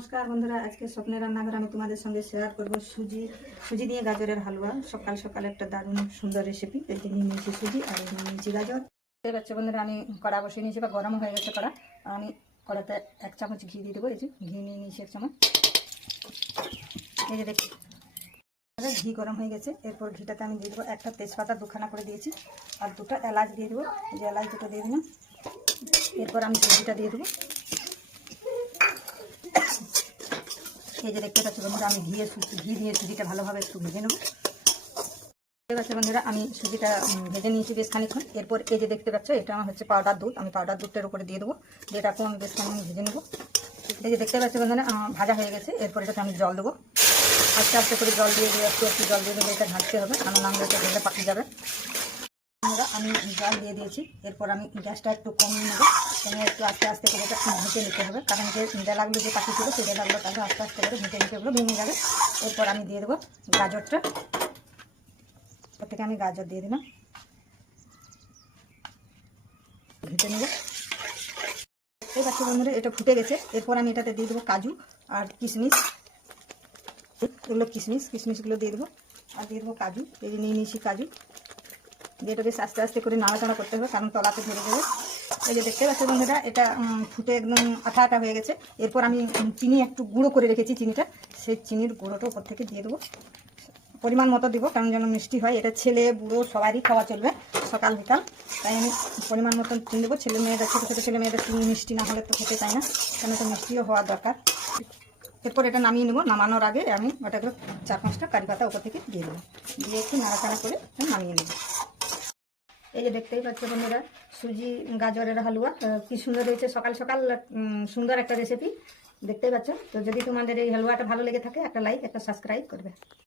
নমস্কার বন্ধুরা, আজকে স্বপ্নের রান্নাঘর আমি তোমাদের সঙ্গে শেয়ার করব সুজি দিয়ে গাজরের হালুয়া। সকাল সকাল একটা দারুণ সুন্দর রেসিপি। এই যে নিয়ে নিয়েছি সুজি আর নিয়ে নিয়েছি গাজর। দেখতে পাচ্ছি বন্ধুরা, আমি কড়া বসিয়ে নিয়েছি বা গরম হয়ে গেছে কড়া। আমি কড়াতে 1 চামচ ঘি দিয়ে দেবো। এই যে ঘি নিয়ে নিয়েছি 1 চামচ। এই যে দেখি ঘি গরম হয়ে গেছে। এরপর ঘিটাতে আমি দিয়ে দেবো একটা তেজপাতা 2খানা করে দিয়েছি, আর 2টা এলাচ দিয়ে দেবো। এই যে এলাচ 2টো দিয়ে দিলাম। এরপর আমি সুজিটা দিয়ে দেবো। এই যে দেখতে পাচ্ছি বন্ধুরা, আমি ঘি দিয়ে সুজিটা ভালোভাবে একটু ভেজে নেবো। দেখতে পাচ্ছি বন্ধুরা, আমি সুজিটা ভেজে নিয়েছি বেশ খানিক্ষণ। এরপর এই যে দেখতে পাচ্ছ, এটা আমার হচ্ছে পাউডার দুধ। আমি পাউডার দুধটার উপরে দিয়ে দেবো, যেটাকেও আমি বেশ খানিক্ষণ ভেজে নেবো। এই যে দেখতে পাচ্ছি বন্ধুরা, ভাজা হয়ে গেছে। এরপর এটাকে আমি জল দেবো। আস্তে আস্তে করে জল দিয়ে একটু জল দিয়ে দেবো। এটা ঘাঁটতে হবে, কারণ নাহলে এটা ভেজে পাকিয়ে যাবে। আমি জল দিয়ে দিয়েছি। এরপর আমি গ্যাসটা একটু কমিয়ে নেবো। কমিয়ে একটু আস্তে আস্তে করে এটা ভেজে নিতে হবে, কারণ যে ডেলাগুলো যে পাখি ছিল সেই ডেলাগুলো তাকে আস্তে আস্তে করে ভেজে নিতে হবে, ভেঙে যাবে। এরপর আমি দিয়ে দেবো গাজরটা। ওর থেকে আমি গাজর দিয়ে দিলাম, ভেজে নেবো। এই পাচ্ছি বন্ধুরা, এটা ফুটে গেছে। এরপর আমি এটাতে দিয়ে দেবো কাজু আর কিশমিশ। এগুলো কিশমিশগুলো দিয়ে দেবো, আর দিয়ে দেবো কাজু। এই যে নিয়ে নিয়েছি কাজু। যেটা বেশ আস্তে আস্তে করে নাড়াচাড়া করতে হবে, কারণ তলাতে ধরে যাবে। এই যে দেখতে পাচ্ছি বন্ধুরা, এটা ফুটে একদম আঠা আঠা হয়ে গেছে। এরপর আমি চিনি একটু গুঁড়ো করে রেখেছি, চিনিটা, সেই চিনির গুঁড়োটা উপর থেকে দিয়ে দেবো। পরিমাণ মতো দেবো, কারণ যেন মিষ্টি হয়। এটা ছেলে বুড়ো সবারই খাওয়া চলবে, সকাল বিকাল। তাই আমি পরিমাণ মতো চিনি দেবো। ছেলে মেয়েদের, ছোটো ছোটো ছেলে মেয়েদের চিনি মিষ্টি না হলে তো খেতে চায় না, কেন তো মিষ্টিও হওয়ার দরকার। এরপর এটা নামিয়ে নেবো। নামানোর আগে আমি ওটাকে 4-5টা কারি পাতা উপর থেকে দিয়ে দেবো, দিয়ে একটু নাড়াচাড়া করে নামিয়ে নেবো। এই যে দেখতেই পাচ্ছ বন্ধুরা, সুজি গাজরের হালুয়া কি সুন্দর হয়েছে। সকাল সকাল সুন্দর একটা রেসিপি দেখতেই পাচ্ছ। তো যদি তোমাদের এই হালুয়াটা ভালো লেগে থাকে, একটা লাইক, একটা সাবস্ক্রাইব করবে।